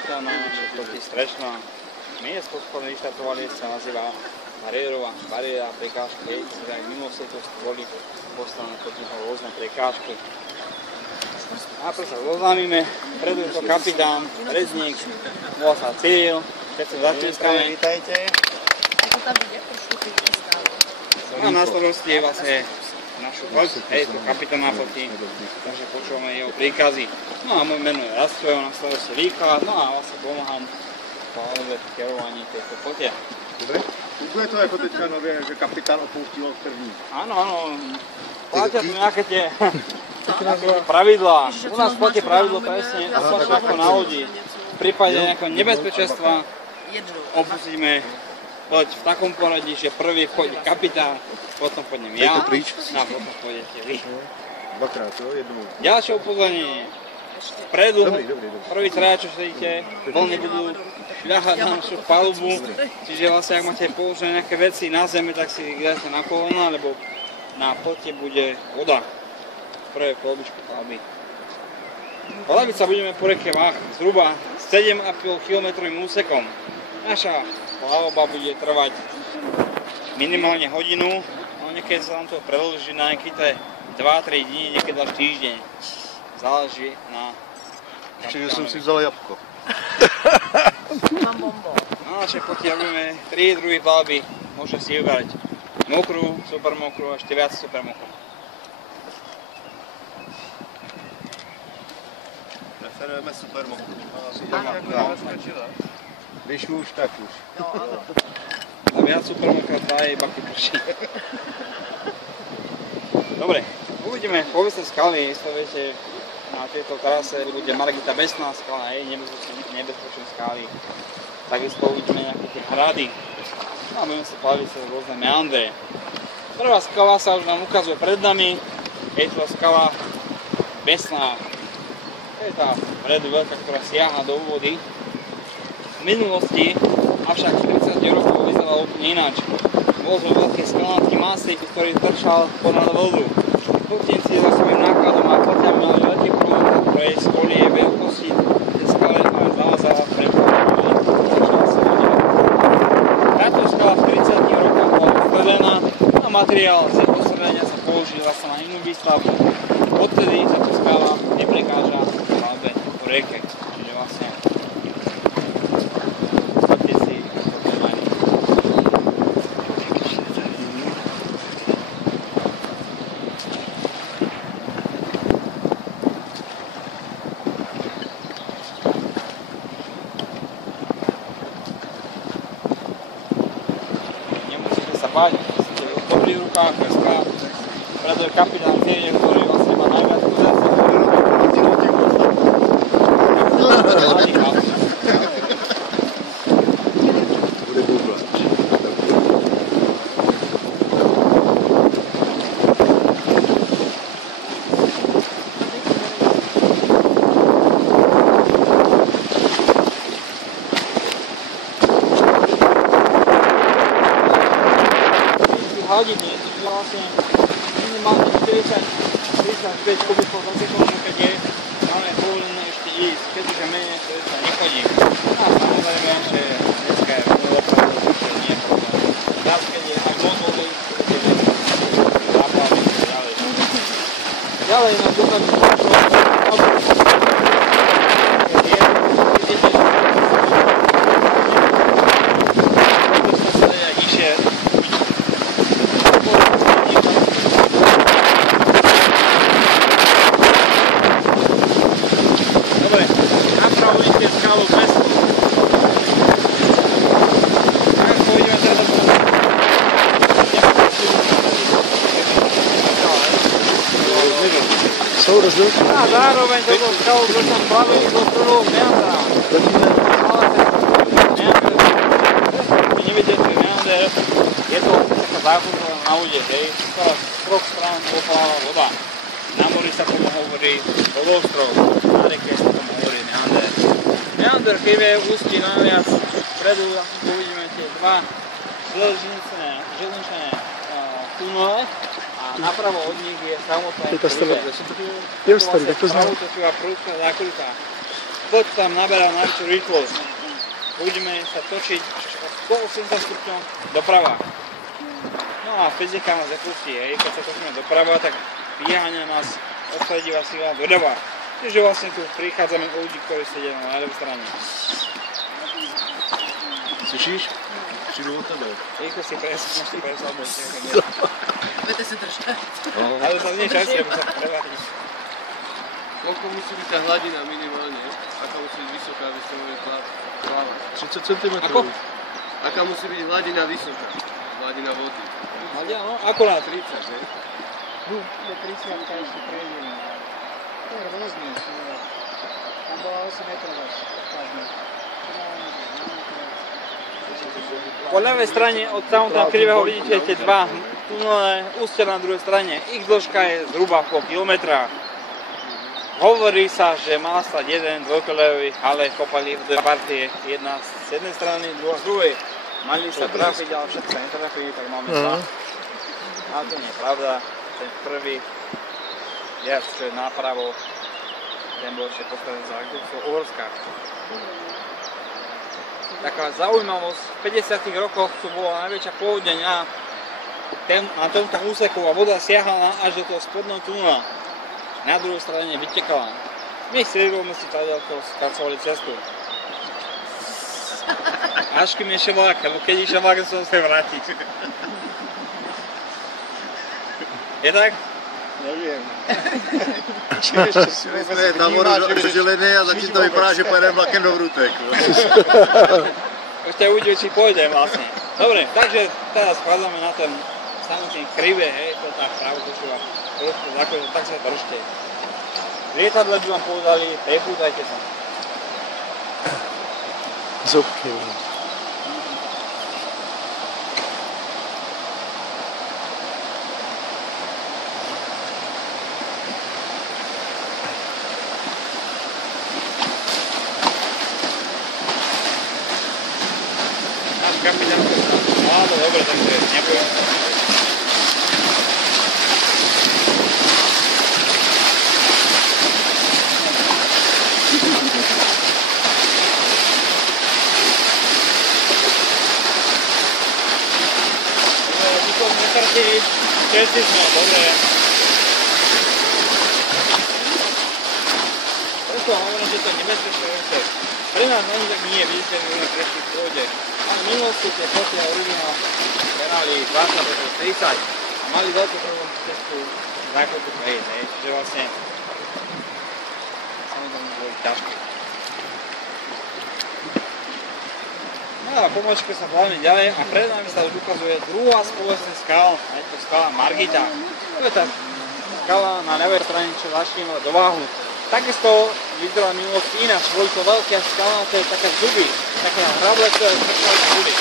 kapitana, všetko tý strečno. Miesto spodne vyštartovali sa nazýva bariérová bariéra, prekážky, ktoré aj mimo sa to boli postavené pod neho rôzne prekážky. Najprv sa zoznámime, predu je to kapitán, rezník, volá sa Cyril, keď sa začneme. Vítajte. A na starosti je vlastne našu loď, to kapitán na fotí, takže počúvame jeho príkazy. No a môj meno je Rastvojo, na starosti výklad, no a vlastne pomáham v kerovaní tejto fotě. Dobre. Funguje to jako teďka nově, že kapitán opouští loď první? Áno, áno. Platia tu nejaké tie pravidlá. U nás platí pravidlo presne, opačne ako na lodi. V prípade nejakého nebezpečenstva opustíme loď v takom poradí, že prvý pôjde kapitán, potom pôjdem ja, a potom pôjdete vy. Dvakrát, jo? Jednou. Ďalšie upozornenie. Vpredu, prvý traja, čo sedíte, vlny budú šľahať na našu palubu, čiže vlastne ak máte položené nejaké veci na zemi, tak si ich dajte na kolena, lebo na plote bude voda v prvej polovičku paluby. Plaviť sa budeme po reke Vach zhruba 7,5 km úsekom. Naša plavba bude trvať minimálne hodinu, no niekedy sa nám to predĺží na nejaké 2-3 dní, niekedy až týždeň. Záleží na... Čiže som si vzal jabko. Mám bombo. Na našej poti robíme 3 druhy plavby. Môžete si vybrať mokrú, super mokrú a ešte viac super mokrú. Preferujeme super mokrú. Když už, tak už. A viac super mokrá tá je iba keď prší. Dobre, uvidíme povesné skaly, isto viete, na tejto trase bude Margita Besná skala, nebezpečné skaly. Takisto uvidíme nejaké tie hrady. No a budeme sa plaviť cez rôzne meandre. Prvá skala sa už nám ukazuje pred nami. Je to skala Besná. To je tá vredu veľká, ktorá siaha do vody. V minulosti, avšak 40 rokov vyzeralo úplne ináč. Bol to veľký skalnársky máslik, ktorý trčal ponad vodu. Putníci za svojím nákladom a poťami mali veľký problém, ktoré z kolie veľkosti tie skale zavázala pre pôvodní. Táto skala v 30 rokoch bola ustrelená a materiál z ustrelenia sa použil zase na inú výstavbu. Odtedy táto skala neprekáža plavbe po rieke. Čiže vlastne poďte si potrebujeme. Báť, ste v dobrých rukách, peska, preto je kapitán Cyril, ktorý vlastne má najviac kúzať. Bude bubla. Hodiny, čiže vlastne minimálne 45 kubíkov za sekundu, keď je máme povolené ešte ísť, keďže menej sa nechodí. A samozrejme, že dneska je veľmi opravdu, že nie je problém. Zás, keď je aj moc vody, keď je záplavy a ďalej. Ďalej nám dokážu a zároveň toto skalu, ktorý tam plavili do prvého meandra. Ale ten meander, nevidíte, že meander je to taká záchodná na vode, hej. Z troch strán popláva voda. Na mori sa tomu hovorí vodostrov, na reke sa tomu hovorí meander. Meander, keď je ústí najviac vpredu, tu uvidíme tie dva železničné tunele. Napravo od nich je samotné prúde. Pravo točivá prúdka zakrutá. poď tam naberá najväčšiu rýchlosť. Budeme sa točiť od 180 stupňov doprava. No a fyzika nás nepustí, hej. Keď sa točíme doprava, tak vyháňa nás odstredivá sila doľava. Čiže vlastne tu prichádzame u ľudí, ktorí sedia na ľavej strane. Slyšíš? Přijdu od tebe. Rýchlo si môžete presadnúť. Budete si držať. Ale sa nie častie, lebo sa prevádiť. Koľko musí byť tá hladina minimálne? Aká musí byť vysoká, aby ste mohli plávať? 30 cm. Ako? Aká musí byť hladina vysoká? Hladina vody. Hladina, no, akurát. 30, ne? Do 30 ešte prejdeme. To je rôzne. Tam bola 8 metrov až. Po ľavej strane od tamto krivého vidíte tie dva tunele, ústia na druhej strane. Ich dĺžka je zhruba pol kilometra. Hovorí sa, že mal stať jeden dvojkoľajový, ale kopali v dve partie. Jedna z jednej strany, druhá z druhej. Mali sa trafiť, ale všetci sa netrafili, tak máme sa. A to nie je pravda. Ten prvý viac, čo je napravo, ten bol ešte postavený za Uhorska. Taká zaujímavosť, v 50. rokoch tu bola najväčšia povodeň a na tomto úseku a voda siahala až do toho spodného tunela. Na druhej strane vytekala. My strieľovme si tady skracovali cestu. Až kým išiel vlak, lebo keď išiel vlak, som sa vrátiť. Je tak? Nevím. Jsme nahoru do Žiliny a zatím to vypadá, že pojedeme vlakem do Vrutek. Ešte uvidíme, či pôjdem vlastne. Dobre, takže teraz schádzame na ten samotný krivé, hej, to tá právo počúva. Tak sa držte. Lietadle by vám povedali, prepútajte sa. Zubky. Kapitán, áno, dobre, takže nebudem. Nikomu netratí, všetci sme, dobre. Preto hovorím, že to je nebezpečné úsek. Pre nás ani tak nie, vidíte, že sme prešli v pôjde. A v minulosti tie koty a rudina berali 20-30 a mali veľkú problém cestu záchodu prejsť, čiže vlastne samozrejme boli ťažké. No a pomôžke sa hlavne ďalej a pred nami sa už ukazuje druhá spoločná skala, je to skala Margita. To je tá skala na ľavej strane, čo začínala do váhu. Takisto vyzerala minulosti ináč, boli to veľké skala, to je také zuby, také hrable, ktoré strčali na zuby.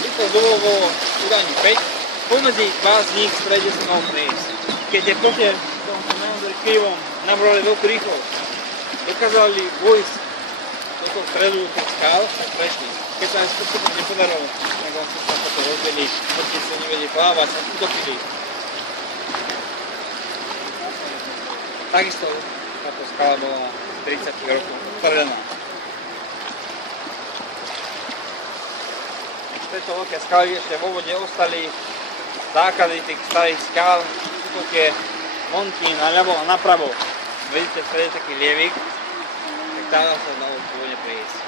Týchto zubov bolo údajne 5, pomedzi dva z nich v strede sa mal prejsť. Keď je kote v tomto naozaj krivom nabrali veľkú rýchlosť, dokázali vojsť do toho stredu tých skál a prešli. Keď sa aj skutku nepodarilo, tak vlastne sa to rozbili, hoci sa nevedeli plávať a utopili. Takisto táto skala bola 30 rokov otvorená. Z tejto veľké skaly ešte vo vode ostali základy tých starých skál. Sú to tie monty naľavo a napravo. Vidíte v strede taký lievik, tak tam sa dalo po vode prejsť.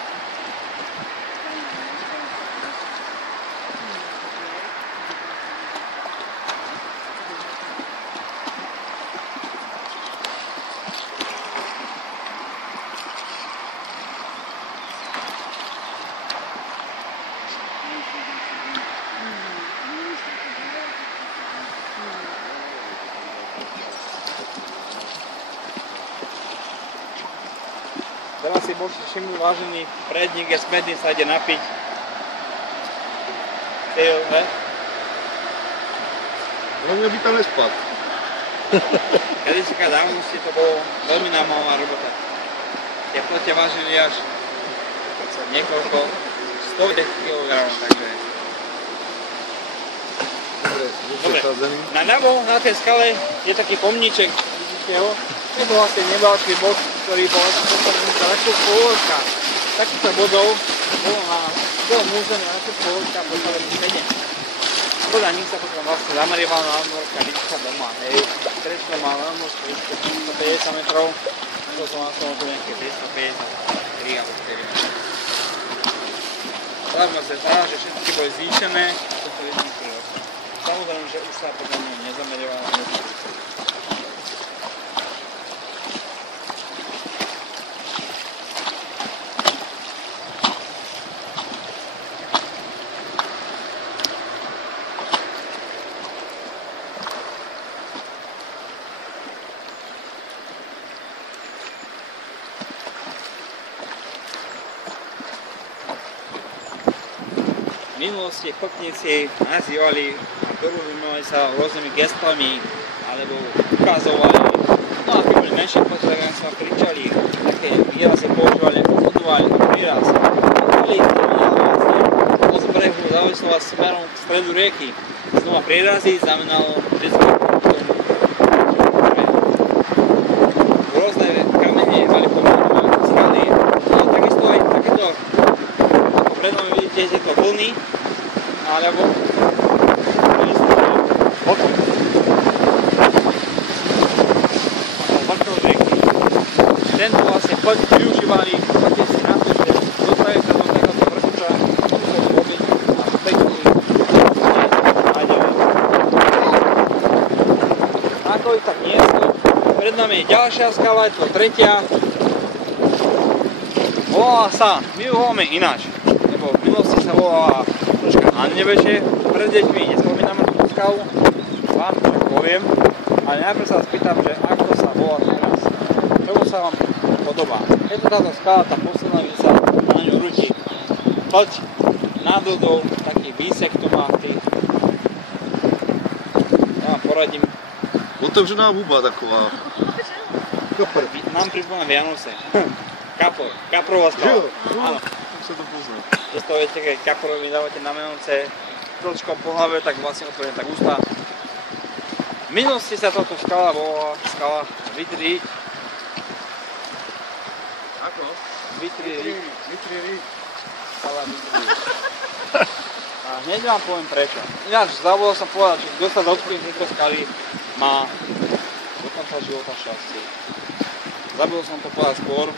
Teraz si môžete všimnúť, vážený predník je smedný, sa ide napiť. Silve. Hlavne by tam nespadl. Kedysi dávno si to bolo veľmi námalová robota. Teplote vážili až niekoľko 100 kg, takže... Dobre, naľavo na tej skale je taký pomníček, vidíte ho? Je to vlastne nebáčky bod ktorý bol ďaleko pôvodka. Takýchto bodov bolo na celom území ďaleko pôvodka po celom stede. Podľa nich sa potom vlastne zamerieval na landmorska výška doma, hej. Prečo má landmorska výška 150 metrov, to som na tom nejaké 253 alebo 4 metrov. Hlavne sa zdá, že všetky boli zvýšené, toto je jedný prírost. Samozrejme, že už sa potom nezamerieval na ľudí. V minulosti chopníci nazývali a porušovali sa rôznymi gestami alebo ukazovali. No a keď boli menšie potrebné, sa kričali, také výrazy používali ako odval, výraz. Boli to z brehu závislovať smerom k stredu rieky. Znova prírazy znamenalo vždycky rôzne kamene mali pomenovať skaly. No takisto aj takéto, ako pred nami vidíte, tieto vlny, alebo vrchol rieky. Tento vlastne poď využívali chopníci na to, že dostali sa do takéhoto vrchuča, museli robiť až pekný a neviem. Ako ich tak niesli, pred nami je ďalšia skala, je to tretia. Volá sa, my ju voláme ináč, lebo v minulosti sa volala troška Annebeže, pred deťmi nespomíname tú skalu, vám to tak poviem, ale najprv sa spýtam, že ako sa volá teraz, čomu sa vám podobá. Je to táto skala, tá posledná, kde sa na ňu rúti poď nádodou, taký výsek tu má ty. Ja vám poradím. Otevřená huba taková. Nám pripomína Vianoce. Kapor, kaprová skala. Áno. Se to pozná. Keď to viete, keď kaporovi dávate na Vianoce tročkom po hlave, tak vlastne otvorí tak ústa. V minulosti sa táto skala volala skala Vitry. Ako? Vitry. Skala Vitry. A hneď vám poviem prečo. Ináč zabudol som povedať, že kto sa dotkne tejto skaly má do konca života šťastie. Zabudol som to povedať skôr.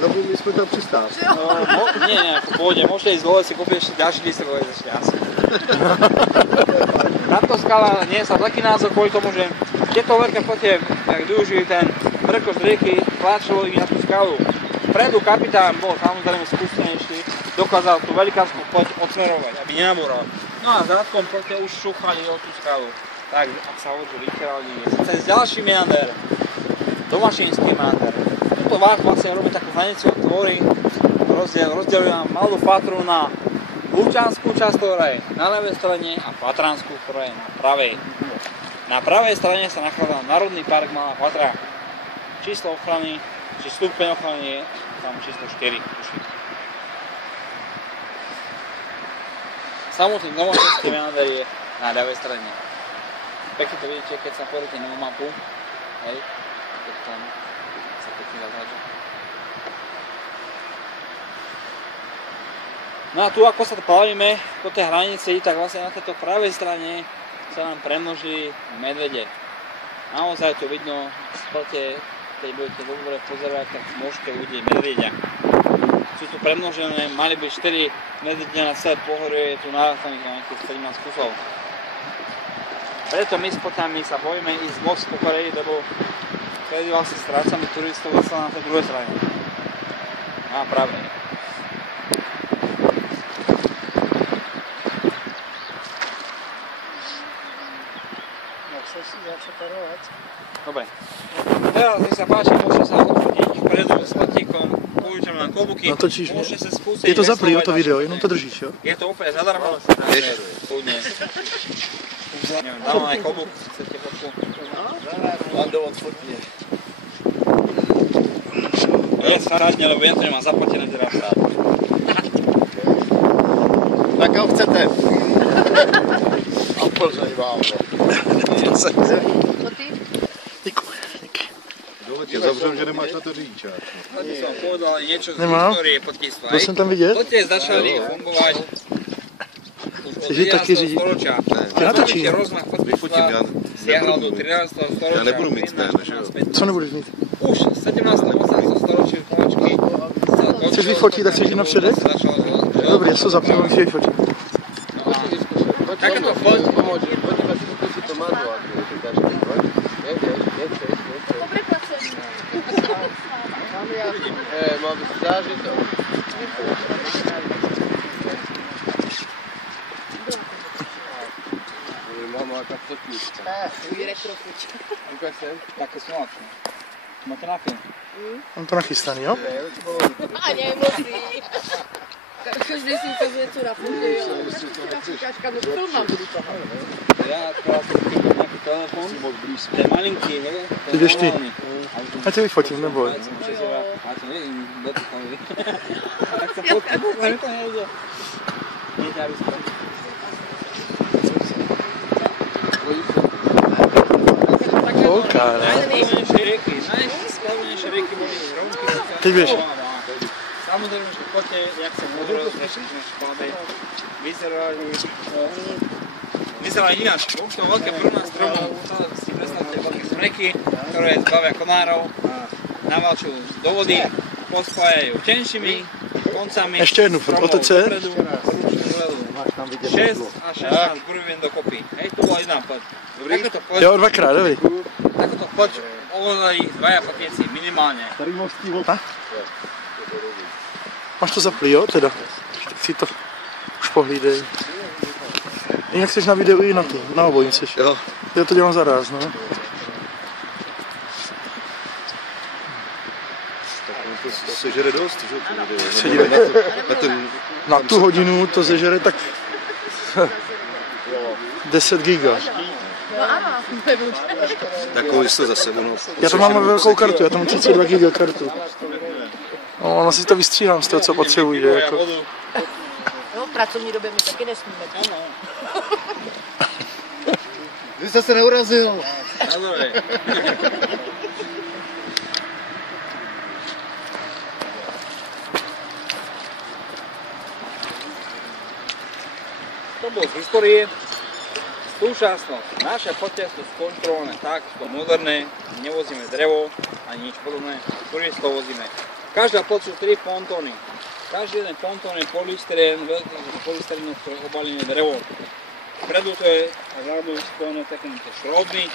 Zabudli jsme tam přistát. No, nie, v pohode, môžete ísť dole si kúpiť ešte ďalší lístok, ale je šťastie. Táto skala nie je sa taký názor kvôli tomu, že tieto veľké potie, tak využili ten vrchol z rieky, tlačilo ich na tú skalu. Vpredu kapitán bol samozrejme skúsenejší, dokázal tú velikánsku poť odsmerovať, aby nenabúral. No a zátkom pote už šúchali o tú skalu. Tak, ak sa hovorí, vykerali cez ďalší meander, Domašinský meander. Tuto vách vlastne robí takú hranicu tvorí, rozdeľujú nám malú Fatru na Lučanskú časť, ktorá je na ľavej strane a Fatranskú, ktorá je na pravej. Na pravej strane sa nachádza Národný park Malá Fatra. Číslo ochrany, či stupeň ochrany je tam číslo 4. Samotný Domašinský meander je na ľavej strane. Pekne to vidíte, keď sa pozrite na mapu. Hej, keď tam sa pekne zaznačí. No a tu ako sa to plavíme po tej hranici, tak vlastne na tejto pravej strane sa nám premnožili medvede. Naozaj to vidno v spote, keď budete dobre pozerať, tak môžete uvidieť medvedia. Sú tu premnožené, mali by 4 medvede na celé pohorie, je tu narástaných na nejakých 17 kusov. Preto my s potami sa bojíme ísť moc po Koreji, lebo vtedy vlastne strácame turistov zase na tej druhej strane. No a práve. Dobre. Teraz, keď sa páči, môžete sa odfotiť vpredu s patíkom, použičam na klobuky. Natočíš, môžete sa skúsiť. je to zaplý, to video, jenom to držíš, jo? Je to úplne zadarmo. Kľudne. Dávam aj klobúk, chcete fotku. Lando odfotne. Ja strážne, lebo ja to nemám zaplatené teraz stáť. Tak ho chcete. A Plzeň vám. Co ty? Díky. tě zavřel, že nemáš na to řidičák. Tady som povedal niečo z Nemám? histórie podnictva. Byl jsem tam vidět? Totiž začali fungovať už od Že taky 11. řídí. storočia. Já točím. Rozmach Vyfotím, podnictva siahal do 13. storočia. Já nebudu mít ten, že jo? Co nebudeš mít? Už v 17. 18. storočí pomačky sa Chceš vyfotit, tak chceš jít napředek? Dobrý, já se zapnu, když vyfotím. Takéto poď. Pomôže, poďme si skúsiť to manuál. Mal by si zážitok. Mama, aká fotnička. Ukáž sem. Také sú napísané. Máte na film? Mám to nachystaný, jo? A nemusí. Každý si ukazuje, co na fotě, jo. Káčka, no to mám budu toho. Ja akorát som nejaký telefón, ten malinký, hej? Ty jdeš ty. Já tě vyfotím, neboj. A to neviem, dotýkali. Tak sa potkali, to nejde. Nejde, aby som... Holka, ne? Najsplavnejšie rieky boli Romky. Teď běž. Samozrejme, že v Kote, jak som hovoril, sme škole, vyzerali ináč. Už to veľké prúna stromov, si predstavte veľké smreky, ktoré zbavia konárov, navalčujú do vody, pospájajú tenšími koncami Ještě jednu, stromov otoč se. dopredu, poručnú ledu. 6 a 16 burvien dokopy. Hej, to bola jedna poď. Takéto poď, Jo, dvakrát, dobrý. takéto poď ovládali dvaja papieci minimálne. Máš to zaplý, jo, teda? Tak si to už pohlídej. Jinak jsi na videu i na to, na obojím jsi. Jo. Já to dělám zaráz, no. Tak on to sežere dost, že jo? Sežere. Na ten... Na tu hodinu to sežere tak 10 giga. No ano, Takovou jsi to zase, ono... Já to mám velkou kartu, já tam mám 32 giga kartu. No, ono si to vystříhám z toho, co potřebuji, že jako. no, v pracovní době my taky nesmíme. Ty jsi se neurazil. To bolo z histórie. Súčasnosť. Naše pote sú skontrolované tak, sú moderné, nevozíme drevo ani nič podobné, turistov vozíme. Každá poď sú 3 pontóny. Každý jeden pontón je polystyrén, veľký polystyrén, ktorý je obalené drevo. Vpredu to je vzadu spojené takýmito šrobmi,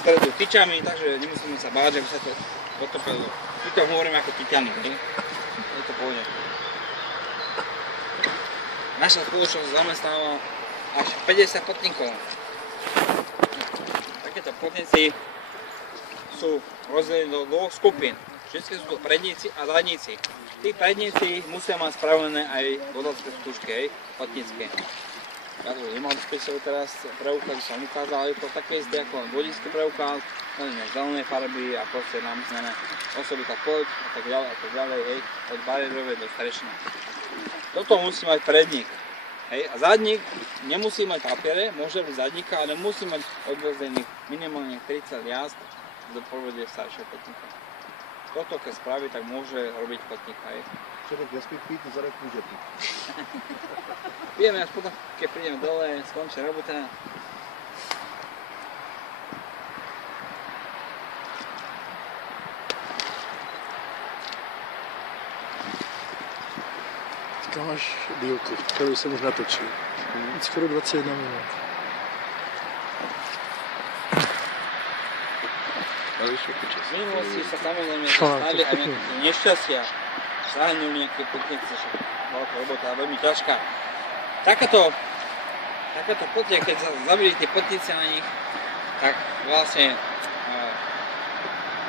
vpredu tyčami, takže nemusíme sa báť, že by sa to potopilo. Tyčom hovoríme ako tyťany, je to pôjde. Naša spoločnosť zamestnáva až 50 potníkov. Takéto potníci sú rozdelení do dvoch skupín. Všetky sú to predníci a zadníci. Tí predníci musia mať spravené aj vodácké skúšky, potnícke. Ja tu nemám spisov teraz preukaz, som ukázal, je to také isté ako vodický preukaz, len je zelené farby a proste namyslené osoby tak poď a tak ďalej, hej, od bariérovej do starešina. Toto musí mať predník. Hej, a zadník nemusí mať papiere, môže byť zadníka, ale musí mať odvozených minimálne 30 jazd do povede staršieho potníka. Toto keď spraví, tak môže robiť potníka. Človek jasný pít, zadek môže pít. Pijeme až potom, keď prídeme dole, skončí robota. Teďka máš dílku, kterou jsem už natočil. Skoro 21 minut. V minulosti sa samozrejme stali aj nejaké nešťastia. Zahynuli nejaké potnice, veľká robota, veľmi ťažká. Takáto potia, keď sa zabili tie potnice na nich, tak vlastne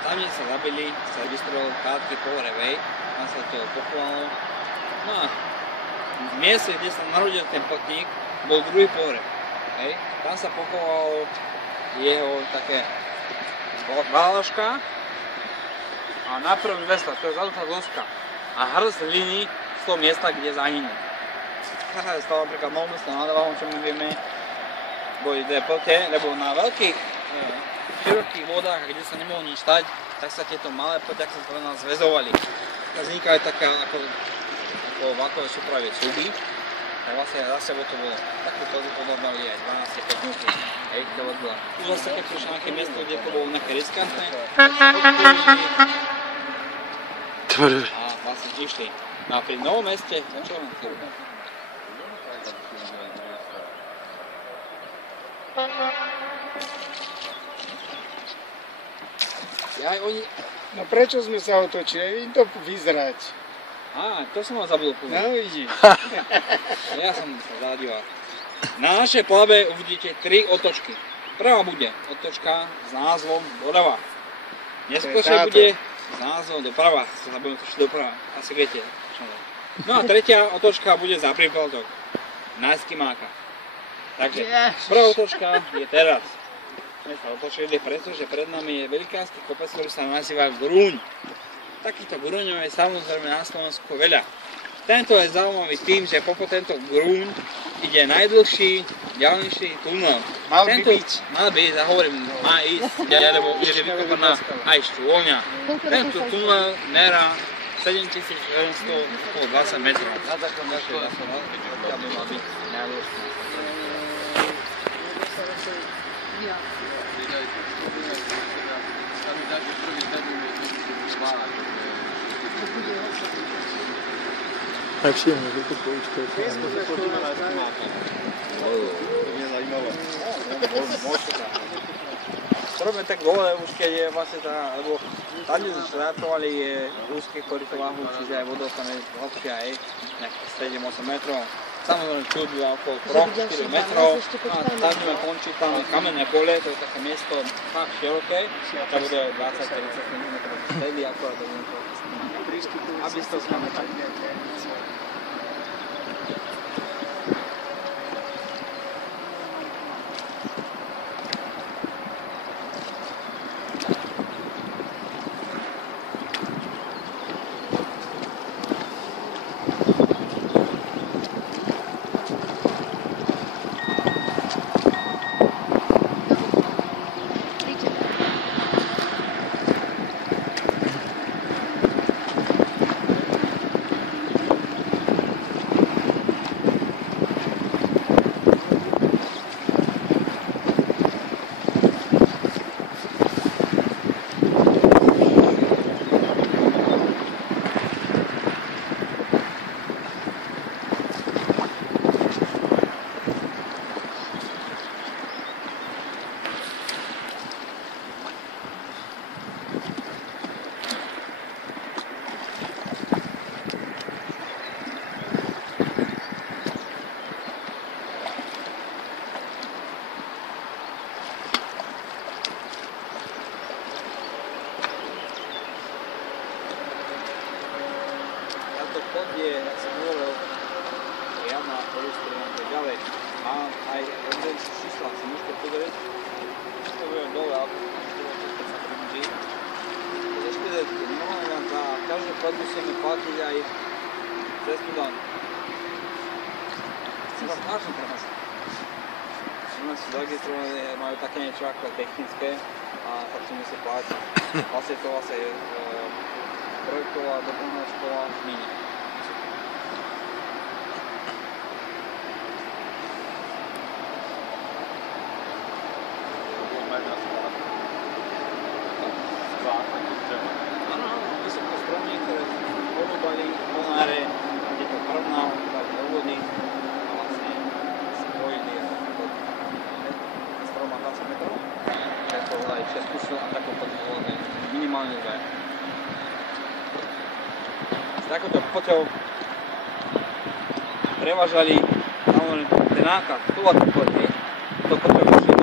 tam, kde sa zabili, sa vystrojil krátky pohreb, tam sa to pochovalo. No a v mieste, kde sa narodil ten potník, bol druhý pohreb. Tam sa pochovalo jeho také váložka a na prvom mesta, to je zadutá doska a hrst hliny z toho miesta, kde zahynul. Taká je stala napríklad Novomestnou nad Váhom, čo my vieme, boli dve pote, lebo na veľkých širokých vodách, kde sa nemohlo nič stať, tak sa tieto malé poťaky pre nás zväzovali. Tak vznikali také ako vlakové súpravie súby, tak vlastne za sebou to bolo takú podobnú mali aj 12-5 minúty. Hej, to bola. Už zase keď prišlo nejaké miesto, kde to bolo nejaké riskantné, a vlastne išli. No a pri Novom Meste, čo len chvíľu. No prečo sme sa otočili? Im to vyzrať. Á, to som vám zabudol povedať. No vidíš. Ja som sa zadíval. Na našej plavbe uvidíte 3 otočky. Prvá bude otočka s názvom doľava. Neskôršie bude s názvom doprava. Sa budem točiť doprava. Asi viete. No a tretia otočka bude za príplatok. Na Eskimáka. Takže prvá otočka je teraz. My sa otočili, pretože pred nami je velikánsky kopec, ktorý sa nazýva Grúň. Takýchto grúňov je samozrejme na Slovensku veľa. Tento je zaujímavý tým, že popod tento grúň ide najdlhší, ďalnejší tunel. Mal by byť. Mal byť, ja hovorím, má ísť, lebo je vykopaná aj štôľňa. Tento tunel merá 7720 metrov. Na takom našej by mal byť najdlhší. Jak příjemně, že to poučka je to robíme tak dole, už keď je vlastne tá, lebo tam, kde sme štartovali, je úzke koryto Váhu, čiže aj vodou tam je hlbšia, nejakých 7-8 metrov. Samozrejme, tu býva okolo 3-4 metrov, a tam budeme končiť, tam je kamenné pole, to je také miesto tak široké, tam bude 20-30 cm vtedy, akorát do toho aby ste to skametali. Je, jak som hovoril, jama, polystyrén a tak ďalej. Mám aj rozdielčie čísla, si môžete pozrieť. To budem dole, ale keď sa približí. Ešte normálne vám za každú platbu musíme platiť aj cez Sudan. Chcem vás vážne teraz. U nás sú zaregistrované, majú také niečo ako technické a tak si musí platiť. Vlastne to je projektová doplňová škola v Mini. Vysoké stromy, ktoré porúbali ponáre, kde to prvná, dali do vody a vlastne si pojili strom má 20 metrov. To aj 6 kusov a takú podvolné minimálne 2. S takouto poťou prevážali ten náklad, tu a tu poďme, to poťou išli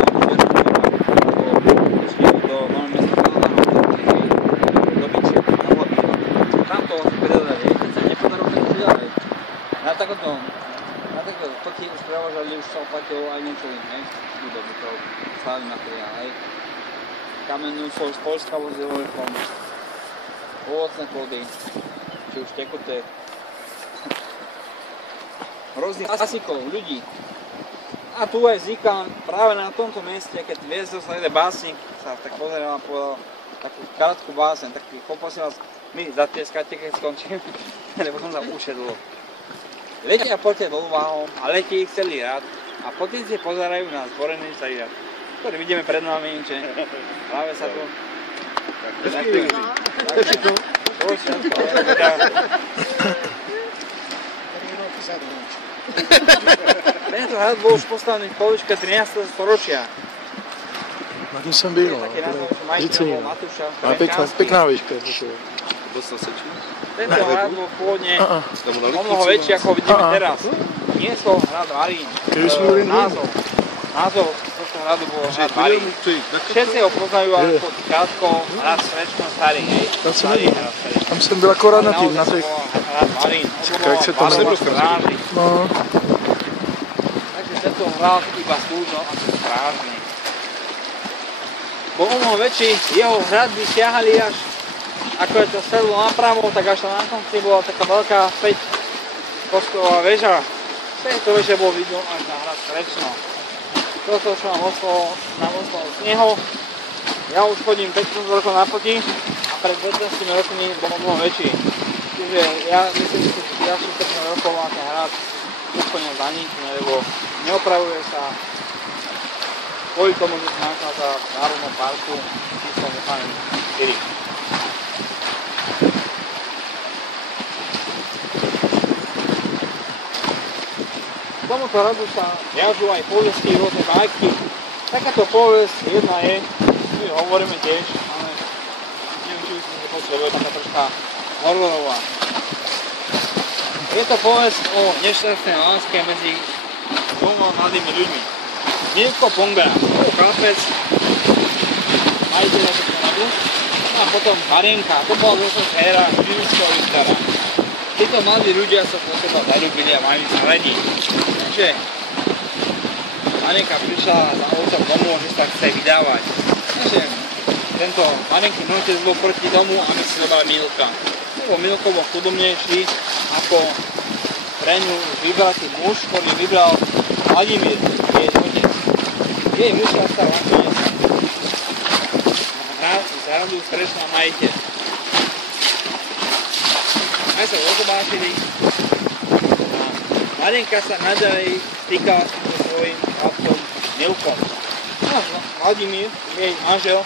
do Nového Mesta do Bičia, na Hlabíva. Tamto predali, keď sa nepodarilo, tak pridali. Na takéto toky už prevážali, už sa oplatilo aj niečo iné, budovu, to stály materiál, hej. Kamennú sol z Poľska vozilo vrchom, ovocné plody, či už tekuté. Rôznych klasíkov, ľudí. A A tu aj vznikla práve na tomto mieste, keď Hviezdoslavský sa jeden básnik sa tak pozeral a povedal takú krátku báseň, taký poprosím vás, my zatieskate, keď skončím, lebo som sa ušedol. Letia poďte do Lvahom a letí ich celý rad a potíci pozerajú na zborený celý rad, ktorý vidíme pred nami, že práve sa tu... Tento hrad bol už postavený v polovičke 13. storočia. Na tom jsem byl, no. Pěkná výška. Tento hrad bol pôvodne o mnoho väčší, ako vidíme teraz. Nie je to hrad Marín. Názov tohto hradu bol hrad Marín. Všetci ho poznajú ako krátko hrad Srečno Starý, hej? Tam jsem byl akorát na tým, na těch... Hrad Marín. Jak se to jmenuje? No. Takže tento hrad iba slúžil ako strážny. Bol o mnoho väčší, jeho hradby siahali až, ako je to sedlo napravo, tak až tam na konci bola taká veľká 5-postolová väža. Z tejto veže bol vidno až na hrad Srečno. Toto, čo nám ostalo z neho, ja už chodím 15 rokov na poti a pred 15 rokmi bol mnoho väčší. Čiže ja myslím, že ďalších 15 rokov má ten hrad úplne zanikne, lebo neopravuje sa. Kvôli tomu, že sa nachádza v Národnom parku číslom 4. K tomuto hradu sa viažú aj povesti, rôzne bajky. Takáto povesť jedna je, my hovoríme tiež, ale neviem, či už som nepočul, lebo je taká troška hororová. Je to povesť o nešťastnej láske medzi dvoma mladými ľuďmi. Milko Pongera, to je chlapec, majiteľa tohto hradu, a potom Marienka, to bola zase dcéra židovského listára. Títo mladí ľudia sa po seba zaľúbili a mali sa radi. Takže Marienka prišla za otcom domov, že sa chce vydávať. Takže tento Marienkin otec bol proti domu a my si zobral Milka. Milko bol chudobnejší ako pre ňu vybratý muž, ktorý vybral Vladimír, jej otec. Jej mužka sa nakoniec z hradu Srečná majiteľ. Aj sa rozobátili a Marienka sa naďalej stýkala s týmto svojím chlapcom Milkom. Vladimír, jej manžel,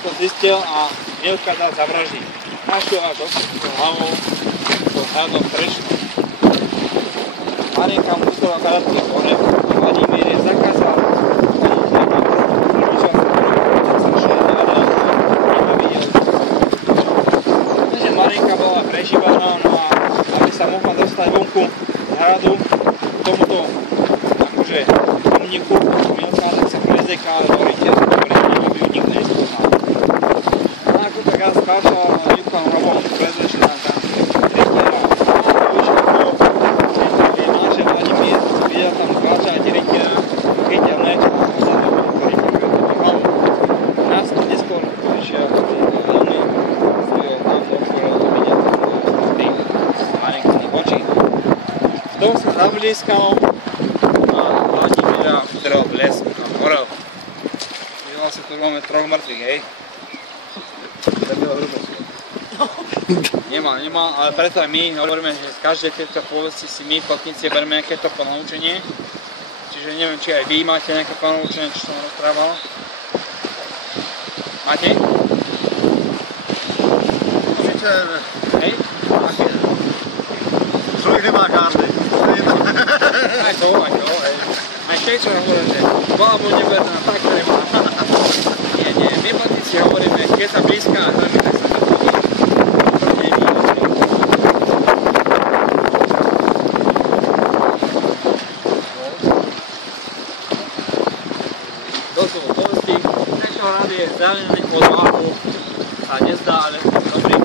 to zistil a Milka dal zavraždiť. Našiel až osobnú hlavou pod hradom Srečnou. Marienka mu dostala krátky pohreb a Vladimír je zakázal Marienka bola prežívaná, no a aby sa mohla dostať vonku z hradu k tomuto akože pomníku Milka, tak sa prezekala do rytierskú brehňu, aby ju nikto nespoznal. A ako tak raz skáčala na Milkom hrobom, prezrešli tam rytiera. A vyšlo to, že jej manžel Vladimír videl tam skáčať rytiera, chytia meč a poslal do Milka rytierka do hlavu. Nás to neskôr prišiel veľmi Dom sa zablískal a Vladimíra vtrel blesk a horel. My vlastne tu máme 3 mŕtvych, hej? Nemá, ale preto aj my hovoríme, že z každej tejto povesti si my, kotníci, bereme nejaké to ponaučenie. Čiže neviem, či aj vy máte nejaké ponaučenie, čo som rozprával. Máte? Určite, hej? človek nemá každý. Aj to, hej. Aj všetko hovorím, že bola mu neberná, tak to nemá. Nie, my patíci hovoríme, keď sa blízka na hrami, tak sa nechodí. To nie je dobrý. To sú povesti, tento hrad je vzdialený od Váhu, sa nezdá, ale dobrý.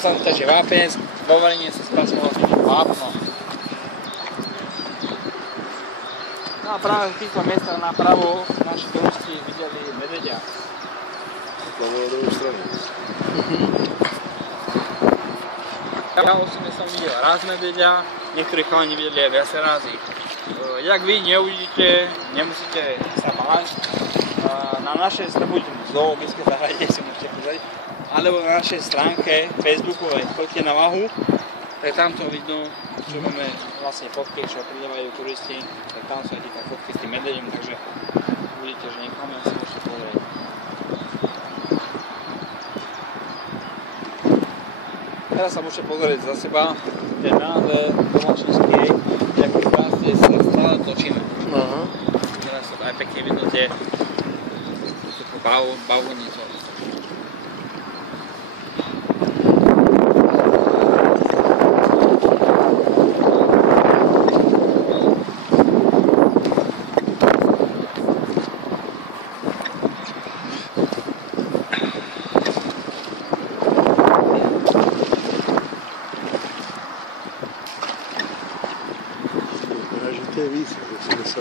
sa utáže vápenec, vo Varine sa spracovalo vápno. No a práve v týchto miestach napravo naši turisti videli medveďa. To bolo druhú stranu. Ja osobne som videl raz medveďa, niektorí chalani videli aj viacej razy. Jak vy neuvidíte, nemusíte sa báť. Na našej buď v zoologickej záhrade si môžete pozrieť, alebo na našej stránke facebookovej Choďte na váhu, tak tam to vidno, čo máme vlastne fotky, čo pridávajú turisti, tak tam sú aj tieto fotky s tým medveďom, takže uvidíte, že niekam si môžete pozrieť. Teraz sa môžete pozrieť za seba, ten nádher domačinský, jak krásne sa stále točíme. Teraz sa aj pekne vidno tie bavlnice.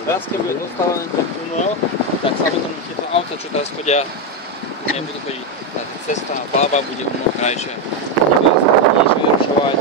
Teraz, keď bude dostávaný ten tunel, tak samozrejme tieto auta, čo teraz chodia, nebudú chodiť. Tá cesta a pláva bude mnoho krajšia. Nebude sa nič vyručovať.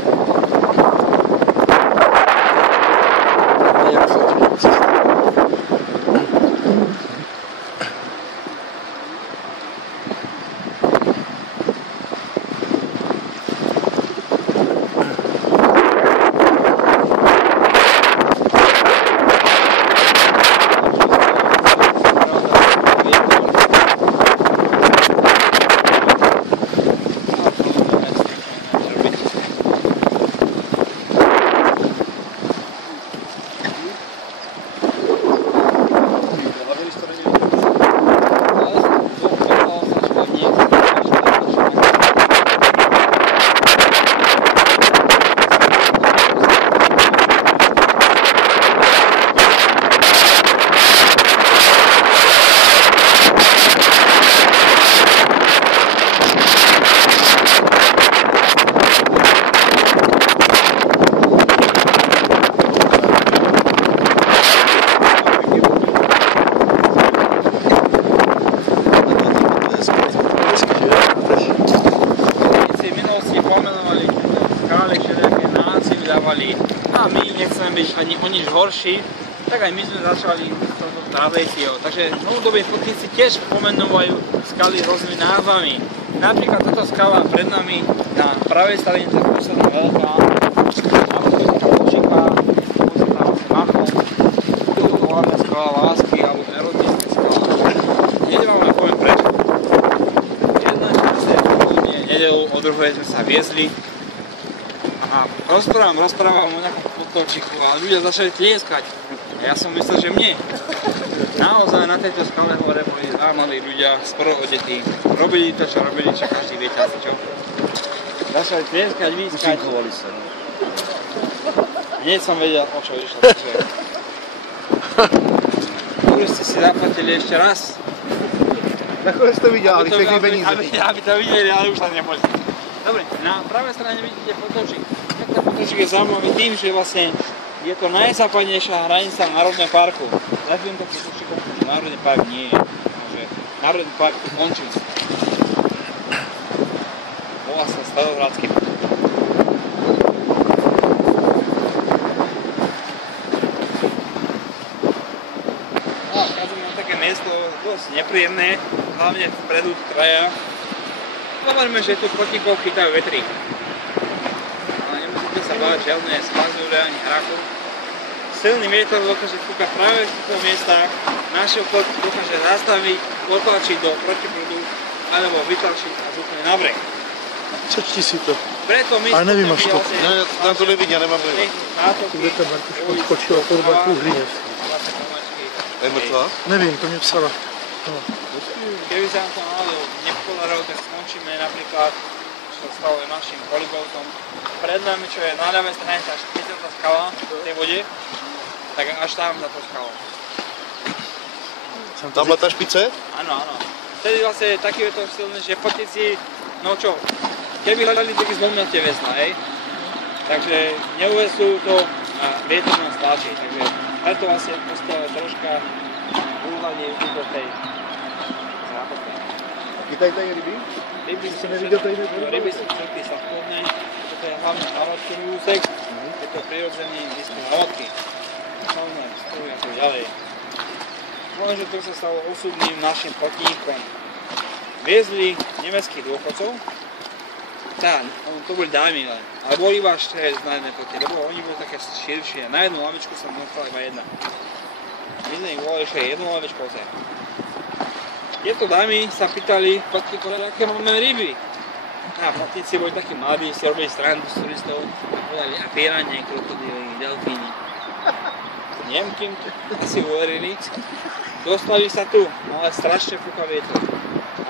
A my nechceme byť ani o nič horší, tak aj my sme začali s touto tradíciou. Takže novodobí fotníci tiež pomenúvajú skaly rôznymi názvami. Napríklad táto skala pred nami na pravej strane tá posledná veľká, Čika, posledná Machom, tu voláme skala lásky alebo erotické skala. Hneď vám aj poviem prečo. Jedna časť nedelu, o druhej sme sa viezli a rozprávam o nejakom potočíku a ľudia začali tlieskať. A ja som myslel, že mne. Naozaj na tejto skale hore boli zaujímaví ľudia, skoro odetí. Robili to, čo robili, čo každý vie asi čo. Začali tlieskať, výskať. Usinkovali sa. Hneď som vedel, o čo išlo. Turisti si zaplatili ešte raz. Nakonec to viděli, všechny peníze. Aby to videli, ale už sa neboli. Dobre, na pravej strane vidíte potočík. Tento potočík je zaujímavý tým, že vlastne je to najzápadnejšia hranica Národného parku. Za týmto potočíkom Národný park nie je. Takže Národný park končí. Volá sa Starohradský park. No a vchádzame na také miesto dosť nepríjemné, hlavne vpredu kraja. Hovoríme, že tu chodníkov chytajú vetry. Ale nemusíte sa báť žiadne sklazúre ani hrachu. Silný vietor dokáže fúkať práve v týchto miestach. Našiel chod dokáže zastaviť, potlačiť do protiprúdu alebo vytlačiť a zúplne na breh. Přečti si to. Preto my ale nevím až to. Ne, tam to nevidí, ja nemám vliv. Kde ta Markuška skočila pod Marku Hriněv. Je mrtvá? Nevím, to mě psala. No. Keby sa nám to náhodou nepodarilo, tak skončíme napríklad, čo sa stalo aj našim volejbalom. Pred nami, čo je na ľavej strane, tá 40. skala v tej vode, tak až tam za to skalou. Tamhle tá špice? Áno, áno. Vtedy vlastne je taký vetor silný, že poteci, no čo, keby hľadali také zlomnaté vesla, hej. Takže neuvesú to a vietor nás tlačí, takže preto vlastne postava troška úhľadne do tej západnej. Chytají tady ryby? Ryby sú celky sladkovodné, toto je hlavne hľadačkový úsek, je to prirodzený výskum hľadky. Samozrejme, spolujú ako ďalej. Poviem, že to sa stalo osudným našim protivníkom. Viezli nemeckých dôchodcov, to boli dámy len, ale boli iba 4 na jednej poti, lebo oni boli také širšie. Na jednu lavičku sa dostala iba jedna. My sme ich volali ešte jednu lavičku ozaj. Tieto dámy sa pýtali, aké máme ryby. A platníci boli takí mladí, si robili strandu z turistov, povedali a piranie, krokodíly, delfíni. Neviem, kým asi uverili. Dostali sa tu, ale strašne fúka vietor.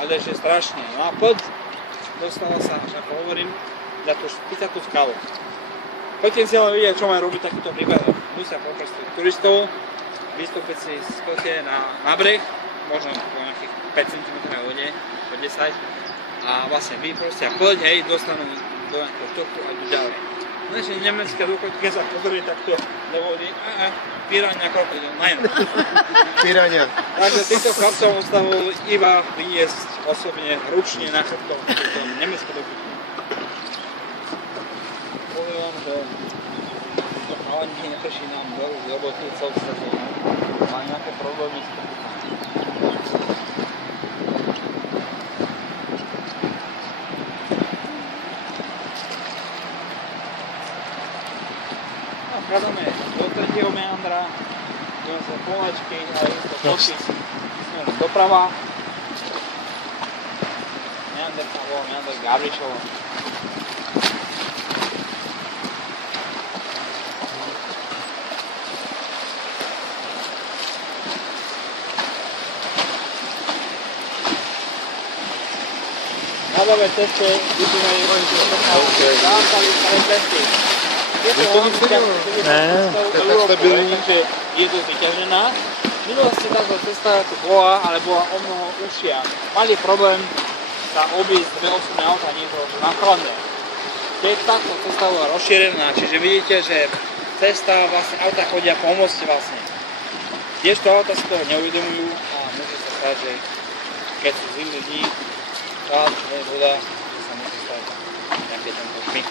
Ale ešte strašne. No a pod dostala sa, ako hovorím, pýta tú skalu. Potenciálne vidia, čo majú robiť takýto prípad. Musia poprstiť turistov, vystúpiť si z kote na breh, možno po nejakých 5 cm vode, po 10 a vlastne vyprostia poď, hej, dostanú do nejakého toku a idú ďalej. Naše nemecké dôchodky, keď sa pozrie takto do vody, pirania krokodíl, najmä. Pirania. Takže týchto chlapcov ostavujú iba vyniesť osobne ručne na chrbtom týchto nemecké dôchodky. Poviem vám, že to chalani neprší nám dolu z roboty celú sezónu. Majú nejaké problémy s kopytami. Vchádzame do tretieho meandra, ideme sa pomaličky a isto kočí smerom doprava. Meander sa volá meander Gavrišovo. Na ľavej ceste vidíme zástali staré cesty. Je to stabilní, že je to vyťažená. V minulosti táto cesta tu bola, ale bola o mnoho užšia. Mali problém sa obísť dve osobné auta, nie to nákladné. Keď táto cesta bola rozšírená, čiže vidíte, že cesta vlastne auta chodia po moste vlastne. Tiež to auta si toho neuvedomujú a môže sa stať, že keď sú zimné dní, čas, nie je voda, že sa môže stať nejaké tento šmik.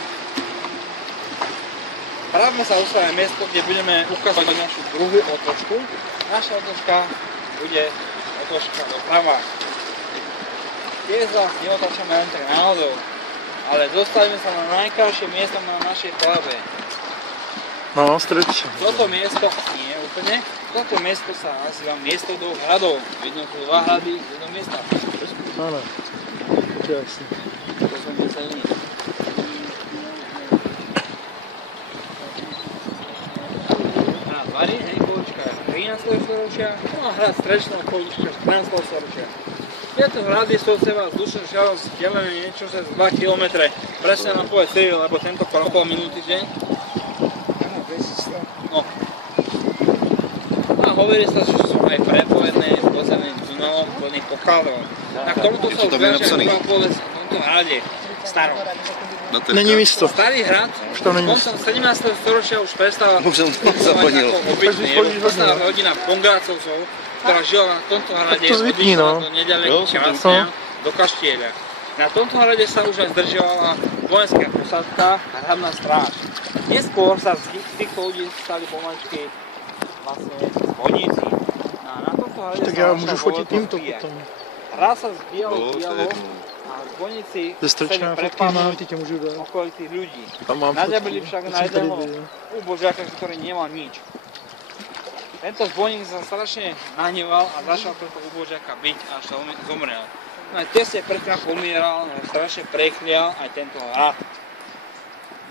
Práve sa ustavíme miesto, kde budeme ukázať našu druhú otočku. Naša otočka bude otočka doprava. Tiež sa neotáčame len tak náhodou, ale dostavíme sa na najkrajšie miesto na našej plavbe. No, stretch. Toto miesto, nie úplne, toto miesto sa nazýva miesto dvoch hradov. Vidno tu dva hrady z jedného miesta. Áno, to je jasné. To som myslel iný. Hrad Vary, hej, količka 13. storočia, no a hrad Strečného količka 14. storočia. Tieto hrady sú od seba vzdušnou šiarou vzdialené niečo cez 2 km. Presne na povedz Cyril, lebo tento kopal minulý týždeň. No. A hovorí sa, že sú aj prepojené podzemným tunelom plných pokladov. Na tomto sa už veľšia povedz na tomto hrade starom. Není místo. Starý hrad koncom 17. storočia už prestáva fungovať ako obytný. Posledná rodina Pongrácovcov, ktorá žila na tomto hrade, odišla do nedalekých Krásňa, do Kaštieľa. Na tomto hrade sa už aj zdržiavala vojenská posádka a hradná stráž. Neskôr sa z týchto ľudí stali pomaličky vlastne zbojníci. A na tomto hrade tak sa ja môžu fotiť týmto potom. Hrad sa zbíjalo a zbojníci chceli prepadnúť okolitých ľudí. Naďabili však na jedného úbožiaka, ktorý nemal nič. Tento zbojník sa strašne nahneval a začal preto úbožiaka byť, až sa zomrel. No a tesne predtým ako umieral, strašne preklial aj tento hrad.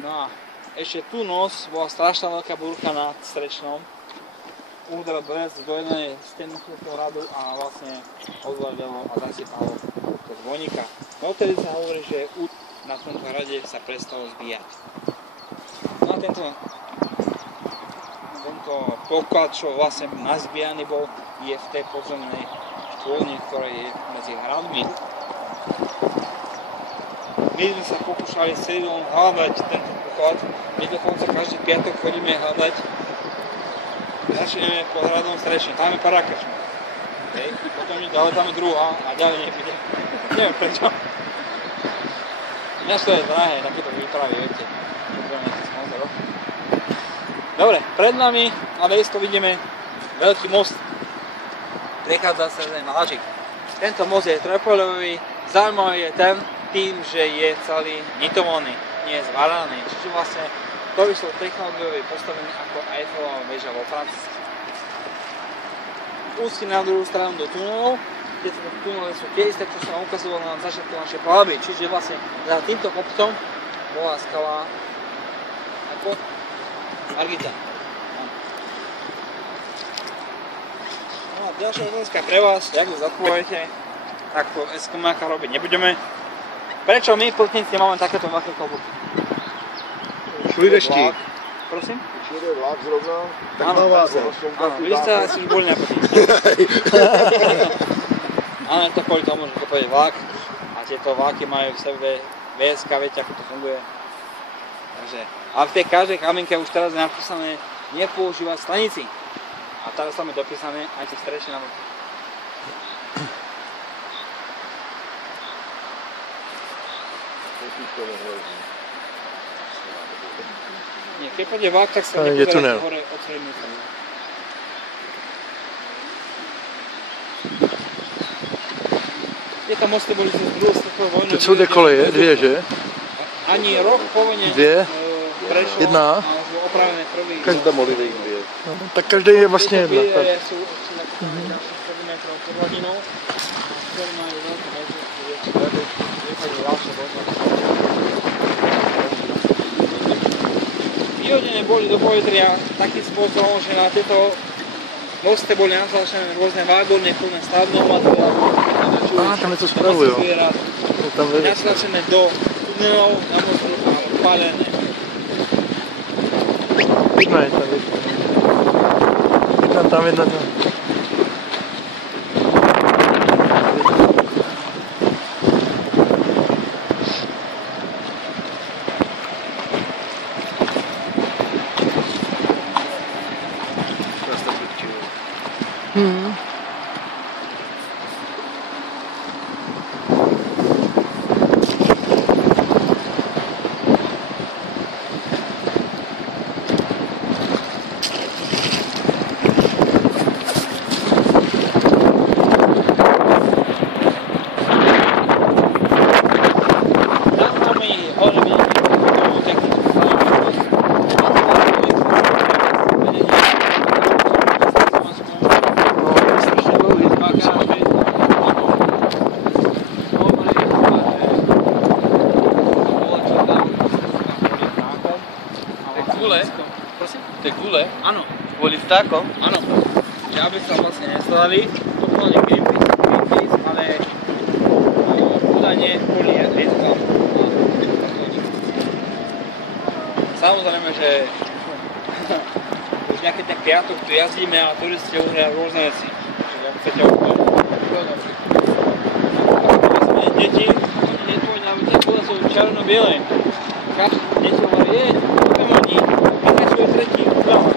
No a ešte tú noc bola strašná veľká búrka nad Strečnom. Udrel brez do jednej steny tohto hradu a vlastne odvalilo a zasypalo do zbojníka. No odtedy sa hovorí, že na tomto hrade sa prestalo zbíjať. No a tento poklad, čo vlastne nazbíjaný bol, je v tej podzemnej štôlni, ktorá je medzi hradmi. my sme sa pokúšali s Cyrilom hľadať tento poklad. My dokonca každý piatok chodíme hľadať. Začneme pod hradom Strečne, tam je prvá krčma. Potom ďalej tam je druhá a ďalej nebude. Neviem prečo. Mňa to je drahé, takéto výpravy, viete. Dobre, pred nami na Vejsko vidíme veľký most. Prechádza sa ten Máčik. Tento most je trojpoľový. Zaujímavý je tým, že je celý nitovaný, nie je zvaraný. Čiže vlastne to vyšlo technológiou postavený ako Eiffelová väža vo Francúzsku. Ústí na druhú stranu do tunelov. Tieto tunely sú tie isté, čo sa ukazovalo na začiatku našej plavby. Čiže vlastne za týmto kopcom bola skala ako Margita. No a ďalšia otázka pre vás, jak to zatvoríte, tak to eskomáka robiť nebudeme. Prečo my plotníci máme takéto veľké klobúky? Šli dešti. Prosím? Šli vlak zrovna, tak áno, na váze. Áno, vy ste asi boli na plotníci. Áno, je to kvôli tomu, že to pôjde vlak a tieto vlaky majú v sebe VSK, viete ako to funguje. Takže, ale v tej každej kabinke už teraz je napísané nepoužívať stanici. A teraz tam je dopísané aj tie strešné návodky. Nie, keď pôjde vlak, tak sa nepozerajte hore od strednej strany. Tieto mosty boli z druhou svetovou vojnou. Teď jsou dvě koleje, dvě, že? Ani rok po vojne prešlo jedna. A bylo opravené prvý. Každá mohli dejít dvě. No, tak každý je vlastně jedna. Tieto výdaje sú ešte nakúpané ďalších 7 metrov pod hladinou, ktoré majú veľké väžu, vypadne ďalšie vozne. Vyhodené boli do povetria takým spôsobom, že na tieto mosty boli natlačené rôzne vágóny plné stavebného materiálu. Tam něco spravují. Natlačené do tunelov na mostu a odpálené. Jedna je tam, jedna tam, jedna tam. Áno. Kvôli vtákom? Áno. Že aby sa vlastne nestali, to bolo nie Greenpeace, ale údajne boli lietadlá. Samozrejme, že už nejaký ten piatok tu jazdíme a turisti uhrajú rôzne veci. Čiže ak chcete okolo. Deti, oni nepôjde na tie kole sú černo-biele. Deti hovorí, Pokémoni, Pikachu je tretí, zdravo.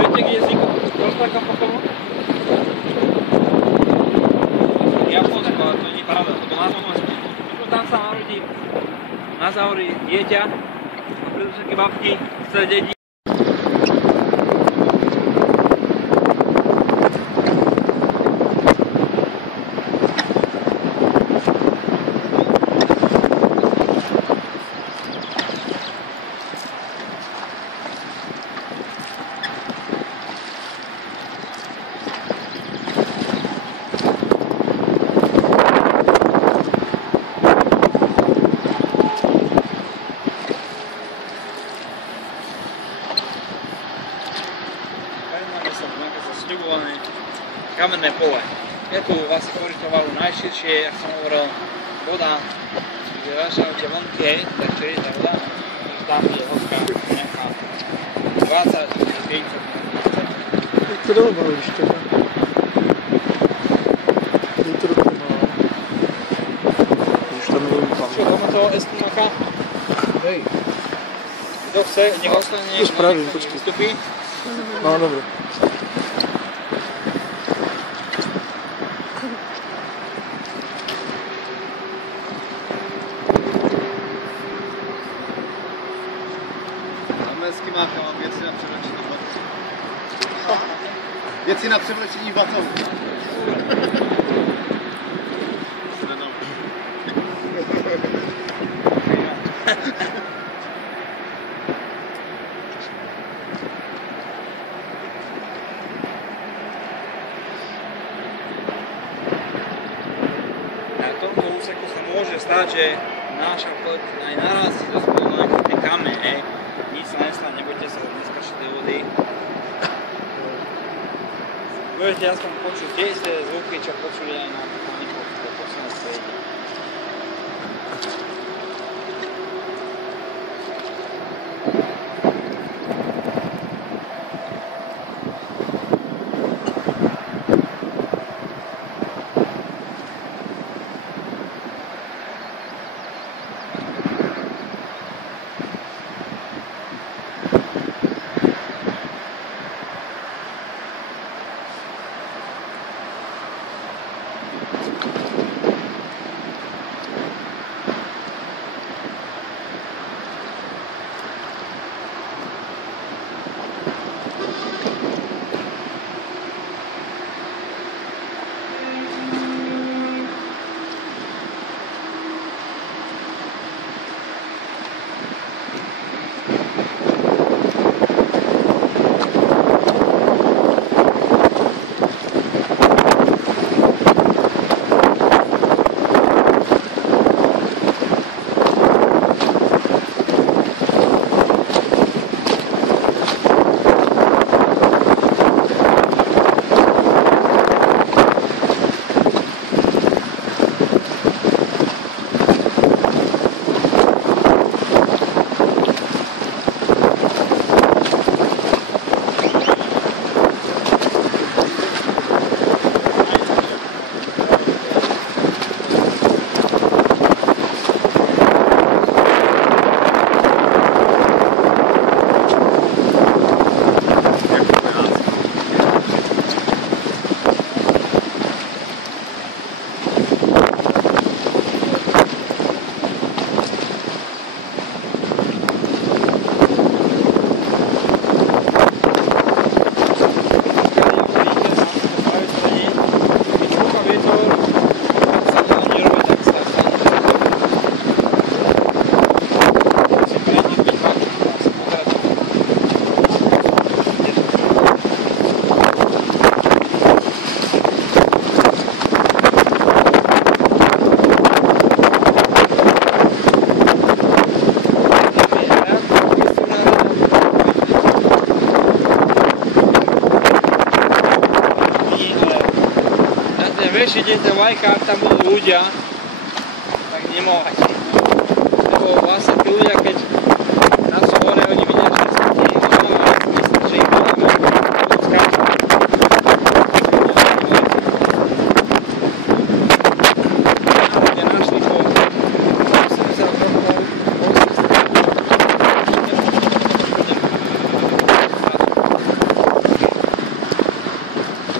Viete, kde vznikla rozprávka Pokémon? Japonsko, ale to nie je pravda, to na Slovensku. Tam sa narodí na záhorí dieťa a prídu všetky babky z celé dediny. Kamenné pole. Je tu vlastne korytovalo najširšie, jak som hovoril, voda, kde začnete vonky, tak čo je tá voda, tam je hlbka nejaká 20-30 To dobro, když to je. Je to dobré, no. trošku do toho estimaka. Hej. Kto chce, nech ostane, To spravím, počkej. vystupí. No, dobre. Tam hezky máka, mám věci na převlečení batohu. Věci na převlečení batohu. Na tomto úseku sa môže stať, že náš auto aj narazí do spolu na nejaké kame, nič sa nestane, nebudete sa neskačiť do vody. Budete aspoň počuť tie isté zvuky, čo počuli aj na mechanikoch, to posledné strede. Vieš, idete vajka, ak tam budú ľudia, tak nemohajte. Lebo vlastne tí ľudia, keď tam sú hore, oni vidia, že sa ti myslím, že ich voláme budú skáčať. Náhodne našli po 80 rokov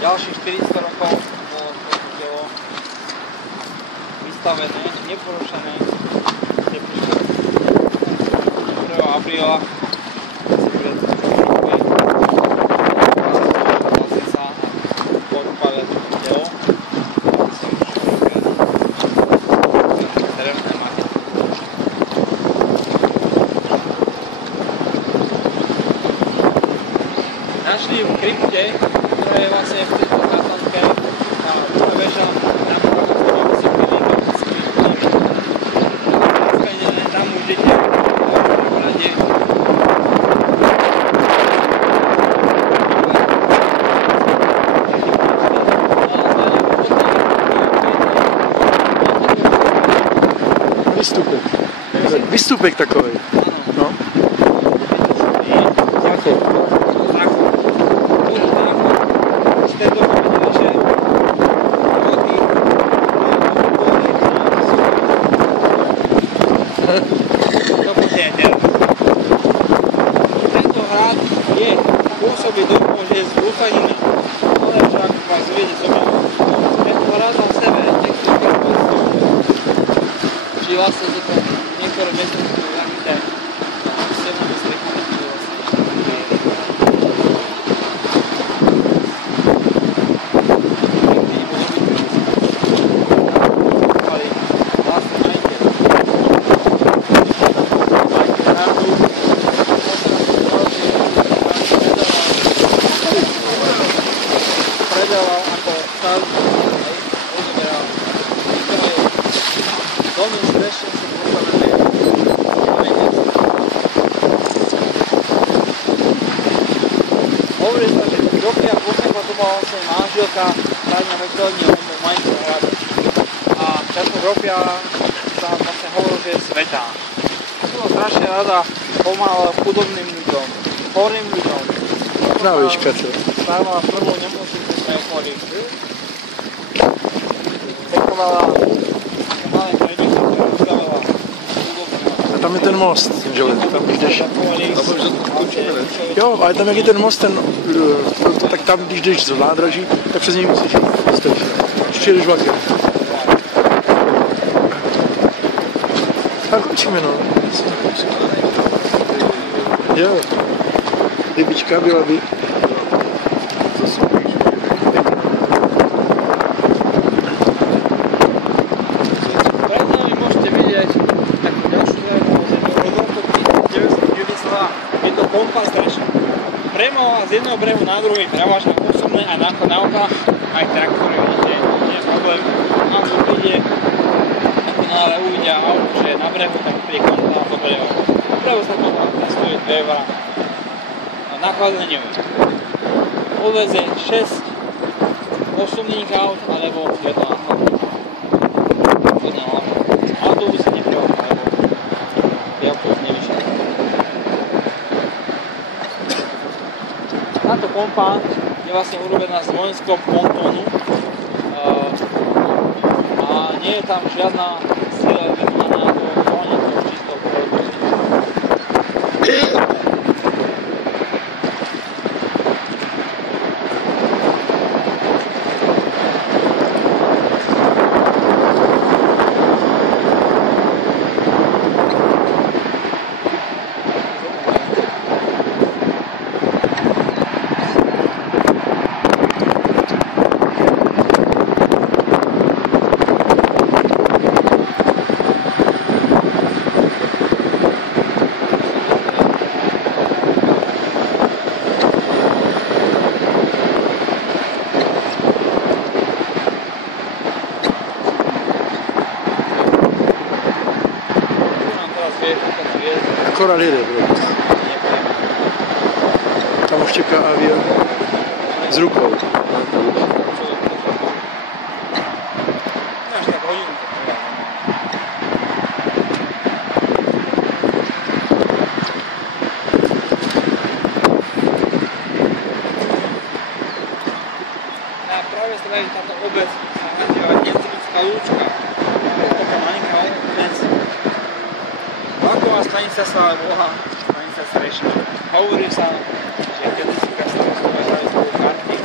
ďalších 400 rokov vystavené, neporušené, ste prišli 1. apríla vlastne sa podpália telo terénne maty. Našli v krypte, ktorá je vlastne v tejto Atlantke a druhá väža na tam môžete rade Výstupek. Výstupek takovej. No. Záchod. je teraz. Tento hrad je pôsobí do toho, že je zrúcanina. Ale však vás uvedie zobra. Tento hrad na sebe, niektoré spôsoby. Čiže vlastne to tam niektoré mesta sú zakryté. Silnými strekami, čiže vlastne hľadne mobilní majiteľ hradu. A táto Gropia sa vlastne hovoril, že je svätá. To bola strašne rada, pomáhala chudobným ľuďom, chorým ľuďom. Krávička, čo? Stávala prvú nemocnicu pre chorých. Pekovala malé prebiky, ktoré rozdávala chudobným. A tam je ten most, že tam jdeš. Jo, ale tam jak je ten most, tak tam, když jdeš z nádraží, tak přes něj musíš jít. Ještě jdeš vlakem. Tak končíme, no. Jo. Rybička byla by. Pred nami môžete vidieť takú ďalšiu zaujímavú zemi. Od roku 1992 je to kompas dreša. Premova z jedného brehu na druhý, prevážne osobné aj na oka, aj traktory, nie je problém. A tu ide, ako náhle uvidia auto, že je na brehu, tak príde kompas do brehu. Brehu sa to stojí 2 €. Nakladanie odvezie 6 osobných aut alebo jedno nákladné. Autobus je neprevážne, alebo je autobus nevyšší. Táto pompa je vlastne urobená z vojenského pontónu a nie je tam žiadna sila vykonaná do zóny, to čisto pôvodnosti. Akorát jede, bro. Tam už čeká avion s rukou. Až tak hodinu to trvá. Na pravej strane táto obec sa nazýva Nemcovická lúčka. Je to taká malinká obec. Vlaková stanica sa volá stanica Srečná. Hovorí sa, že kedysi starostové dali spolu karty.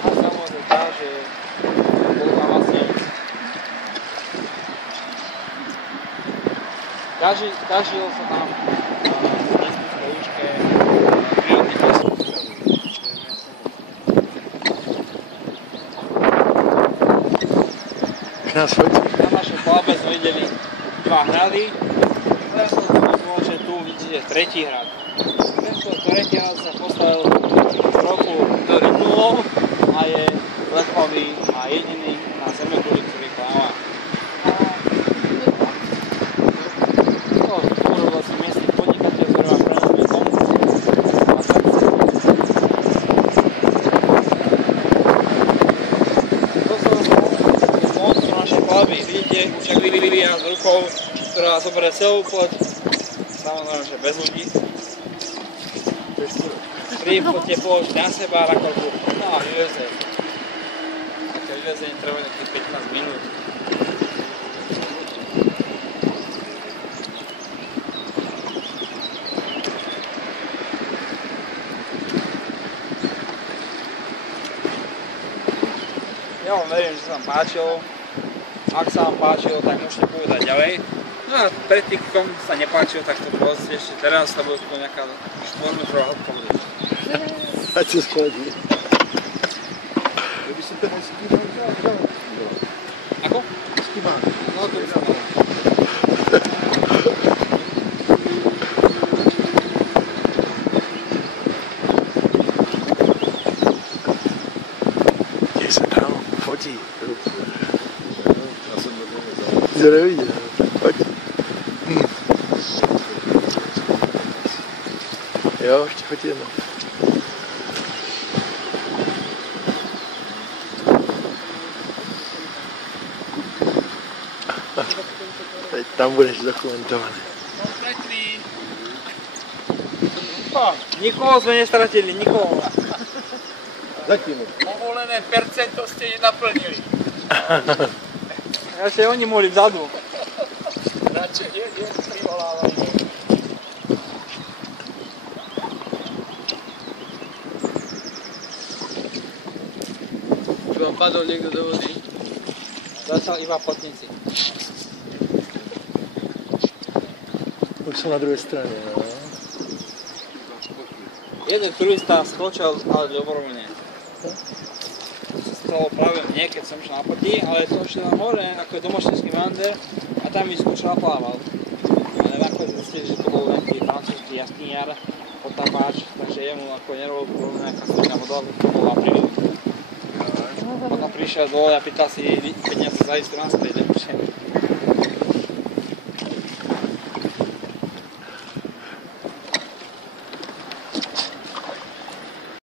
A samozrejme tá, že bol tam vlastne zažil sa tam v Nemcovická lúčke prírodný pes. Na našej plavbe sme videli 2 hrady. Teraz som zaujímavé, že tu vidíte 3. hrad. Tento 3. hrad sa postavil v roku minulom a je lepavý a jediný na Zemeguli, ktorý pláva. To urobil si miestny podnikateľ, ktorý má prenosný dom. Vidíte, však vyvíja s rukou, ktorá zoberie celú poď, samozrejme, že bez ľudí. Pri poďte položiť na seba rakovku, no a vyveze. vyvezenie trvá nejakých 15 minút. Ja vám verím, že sa vám páčilo. Ak sa vám páčilo, tak môžete povedať ďalej. No a pre tých, komu sa nepáčilo, tak to pozrite ešte teraz, lebo je to nejaká 4-metrová hĺbka vody. Ať se schodí. Kdyby si ten hezký dal. Ako? Hezký má. No to by sa malo. Kde se tam fotí? Já jsem to nevěděl. Jsi to neviděl? Pojď. Jo, ještě fotíme. Teď tam budeš dokumentovaný. Kompletný. Nikoho sme nestratili, nikoho. Zatím. Povolené percento ste nenaplnili. Ešte oni mohli vzadu. Radšej nie privolávajú. Či vám padol niekto do vody? Začal iba potníci. Už sú na druhej strane, no. Jeden turista skočil, ale dobrovoľne. To sa stalo práve mne, keď som šiel na potí, ale som šiel na hore, ako je domoštenský mander a tam vyskočil a plával. Ale nakoniec zistili, že to bol len tý francúzsky jaskyniar, potapáč, takže jemu ako nerobil problém nejaká studená voda, to bol apríl. Potom prišiel dole a pýtal si peniaze za istu naspäť, lepšie.